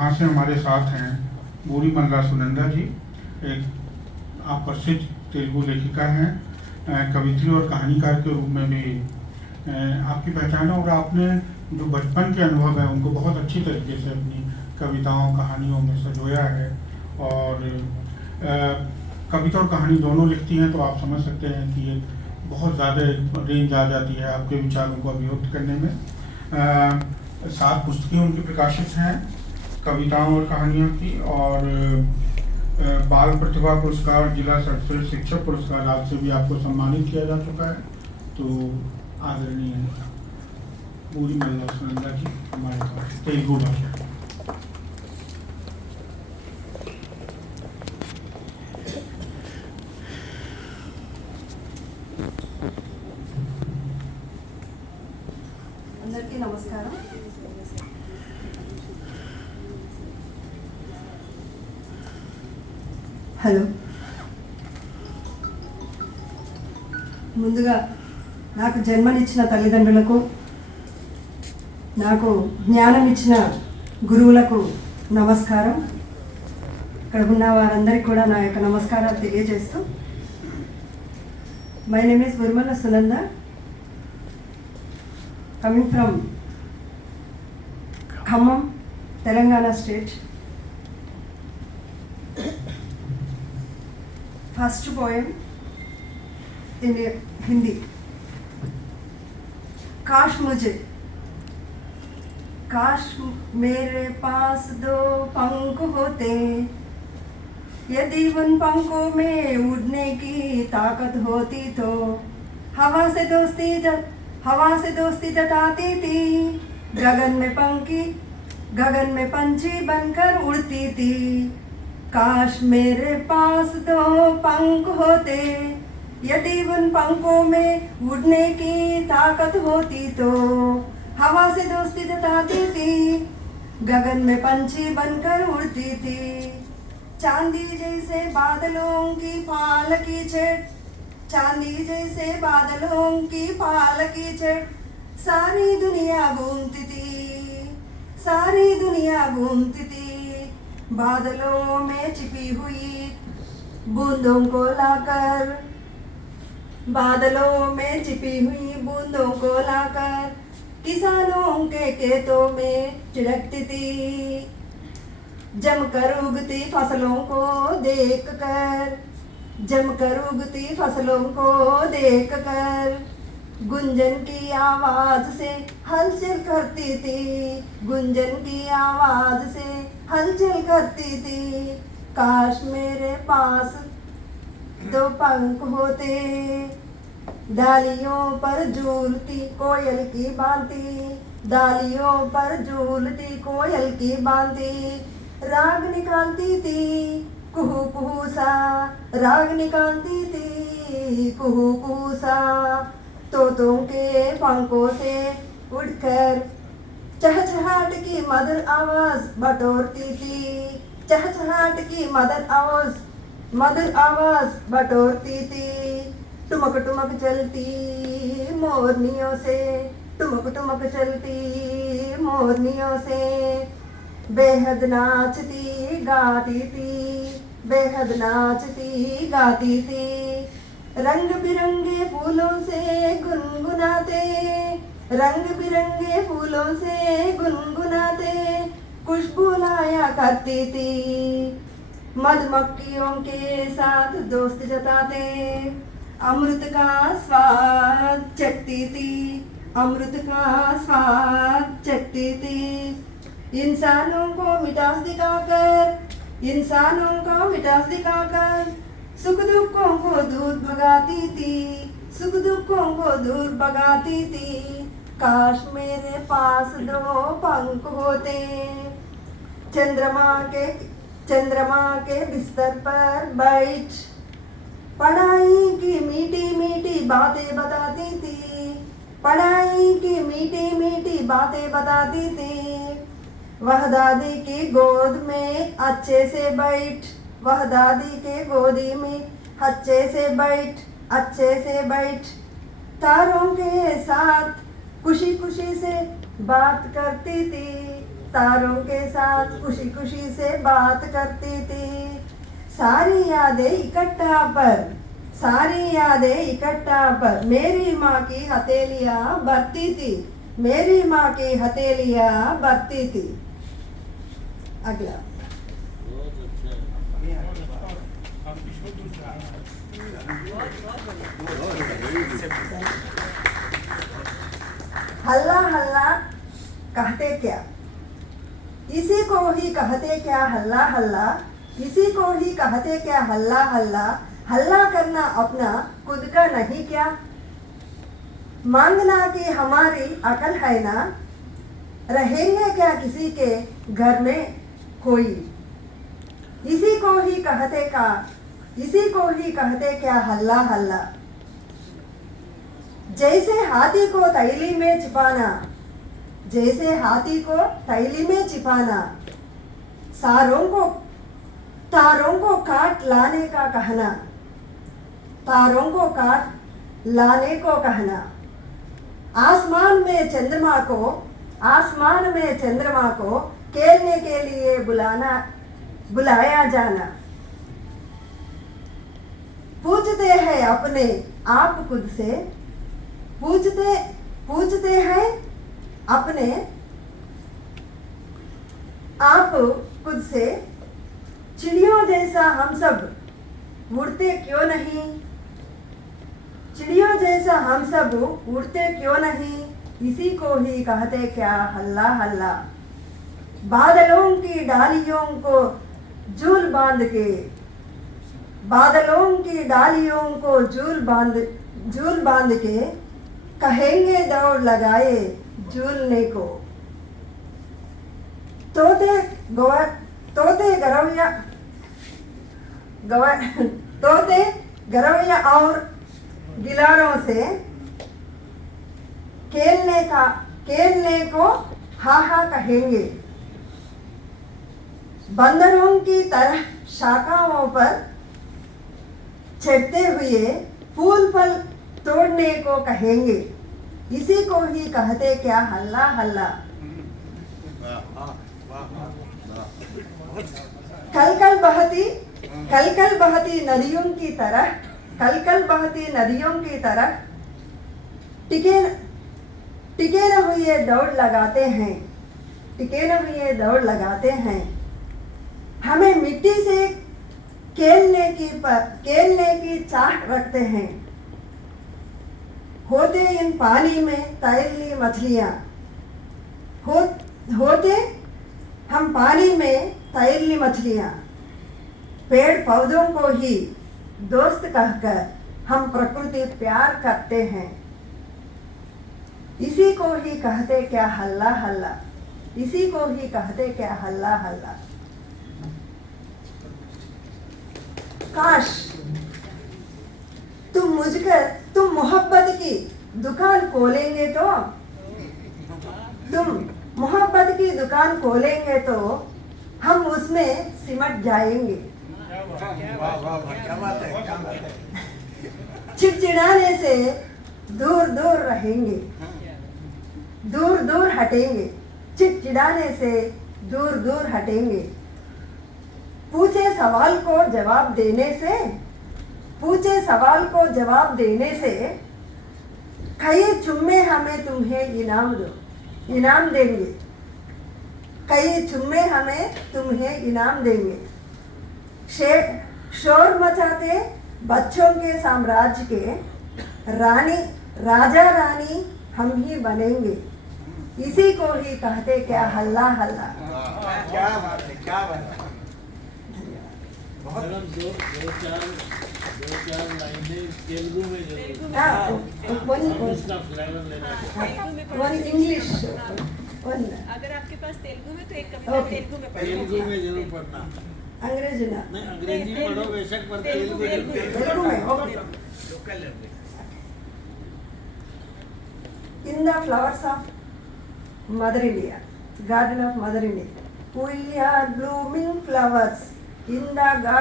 यहाँ से हमारे साथ हैं बूढ़ी मल्ला सुनंदा जी। एक आप प्रसिद्ध तेलुगु लेखिका हैं, कवित्री और कहानीकार के रूप में भी आपकी पहचान है, और आपने जो बचपन के अनुभव हैं उनको बहुत अच्छी तरीके से अपनी कविताओं कहानियों में संजोया है। और कविता और कहानी दोनों लिखती हैं, तो आप समझ सकते हैं कि ये बहुत ज़्यादा रेंज आ जाती है आपके विचारों को अभिव्यक्त करने में। 7 पुस्तकें उनकी प्रकाशित हैं कविताओं और कहानियों की, और बाल प्रतिभा पुरस्कार, जिला सर्वश्रेष्ठ शिक्षक पुरस्कार आज से भी आपको सम्मानित किया जा चुका है। तो आदरणीय बूढ़ी मल्ला सुनंदा जी हमारे पास तेलुगु भाषा। అందరికీ నమస్కారం. హలో, ముందుగా నాకు జన్మనిచ్చిన తల్లిదండ్రులకు, నాకు జ్ఞానం ఇచ్చిన గురువులకు నమస్కారం. ఇక్కడ ఉన్న వారందరికీ కూడా నా యొక్క నమస్కారాలు తెలియజేస్తూ, my name is Burmalla Sunanda, coming from Khammam, Telangana state. First poem in Hindi. काश मुझे, काश मेरे पास 2 पंख होते, यदि उन पंखों में उड़ने की ताकत होती तो हवा से दोस्ती जताती थी, गगन में पंछी बनकर उड़ती थी. काश मेरे पास 2 पंख होते, यदि उन पंखों में उड़ने की ताकत होती तो हवा से दोस्ती जताती थी, गगन में पंछी बनकर उड़ती थी. चांदी जैसे बादलों की पालकी छेड़, चांदी जैसे बादलों की पालकी छेड़, सारी दुनिया घूमती थी. बादलों में छिपी हुई बूंदों को लाकर किसानों के खेतों में छिड़कती थी. जमकर उगती फसलों को देखकर गुंजन की आवाज से हलचल करती थी. काश मेरे पास 2 पंख होते, डालियों पर झूलती कोयल की भांति, राग निकालती थी कुहू कुहू सा, तोतों के पंखों से उड़कर चहचहाट की मधुर आवाज बटोरती थी. टुमक टुमक चलती मोरनियों से बेहद नाचती गाती थी. रंग बिरंगे फूलों से गुनगुनाते खुशबू लाया करती थी. मधुमक्खियों के साथ दोस्त जताते, अमृत का स्वाद चखती थी. इंसानों को मिठास दिखाकर सुख दुखों को दूर भगाती थी. काश मेरे पास 2 पंख होते, चंद्रमा के बिस्तर पर बैठ पढ़ाई की मीठी बातें बताती थी. वह दादी की गोद में अच्छे से बैठ तारों के साथ खुशी से बात करती थी. तारों के साथ खुशी खुशी से बात करती थी। सारी यादें इकट्ठा पर, सारी यादें इकट्ठा पर मेरी माँ की हथेलियाँ भरती थी, मेरी माँ की हथेलियाँ भरती थी। अगला हल्ला हल्ला कहते क्या, इसी को ही कहते क्या हल्ला हल्ला, इसी को ही कहते क्या हल्ला हल्ला। हल्ला करना अपना खुद का नहीं क्या, मांगना कि हमारी अकल है ना, रहेंगे क्या किसी के घर में कोई। इसी को ही कहते का, इसी को ही कहते क्या हल्ला हल्ला। जैसे हाथी को थैली में छिपाना, जैसे हाथी को थैली में छिपाना, तारों को काट लाने का कहना, तारों को काट लाने को कहना। आसमान में चंद्रमा को, आसमान में चंद्रमा को खेलने के लिए बुलाया जाना। पूछते हैं अपने आप खुद से, पूछते हैं अपने आप खुद से, चिड़ियों जैसा हम सब उड़ते क्यों नहीं, चिड़ियों जैसा हम सब उड़ते क्यों नहीं। इसी को ही कहते क्या हल्ला हल्ला। बादलों की डालियों को झूल बांध के, बादलों की डालियों को झूल बांध के कहेंगे दौड़ लगाए झूलने को। तोते गरौया और गिलारों से खेलने को हा हा कहेंगे। बंदरों की तरह शाखाओं पर चढ़ते हुए फूल फल तोड़ने को कहेंगे। इसी को ही कहते क्या हल्ला हल्ला। कल बहती नदियों की तरह, कल बहती नदियों की तरह टिके न हुए दौड़ लगाते हैं, टिके न हुए दौड़ लगाते हैं। हमें मिट्टी से खेलने की चाह रखते हैं। होते इन पानी में तैरती मछलियाँ, होते हम पानी में तैरती मछलियाँ। पेड़ पौधों को ही दोस्त कहकर हम प्रकृति प्यार करते हैं। इसी को ही कहते क्या हल्ला हल्ला, इसी को ही कहते क्या हल्ला हल्ला। काश तुम मोहब्बत की दुकान खोलेंगे तो, तुम मोहब्बत की दुकान खोलेंगे तो हम उसमें सिमट जाएंगे। चिड़चिड़ाने से दूर दूर रहेंगे, दूर दूर हटेंगे। चिड़चिड़ाने से दूर दूर हटेंगे। पूछे सवाल को जवाब देने से, पूछे सवाल को जवाब देने से कई चुम्मे हमें तुम्हें इनाम देंगे। कई चुम्मे हमें तुम्हें इनाम देंगे। शोर मचाते बच्चों के साम्राज्य के राजा रानी हम ही बनेंगे। इसी को ही कहते क्या हल्ला हल्ला। क्या बात है, क्या बात है। मैडम दो चार लाइनें तेलुगु में जरूर। इसका फ्लेवर लेना। One English. अगर आपके पास तेलुगु में तो एक कविता तेलुगु में पढ़ो। तेलुगु में जरूर पढ़ना। अंग्रेजी ना। नहीं अंग्रेजी पढ़ो बेशक पर तेलुगु तेलुगु में okay. Local language. In the flowers of Mother India, Garden of Mother India, we are blooming flowers in the garden.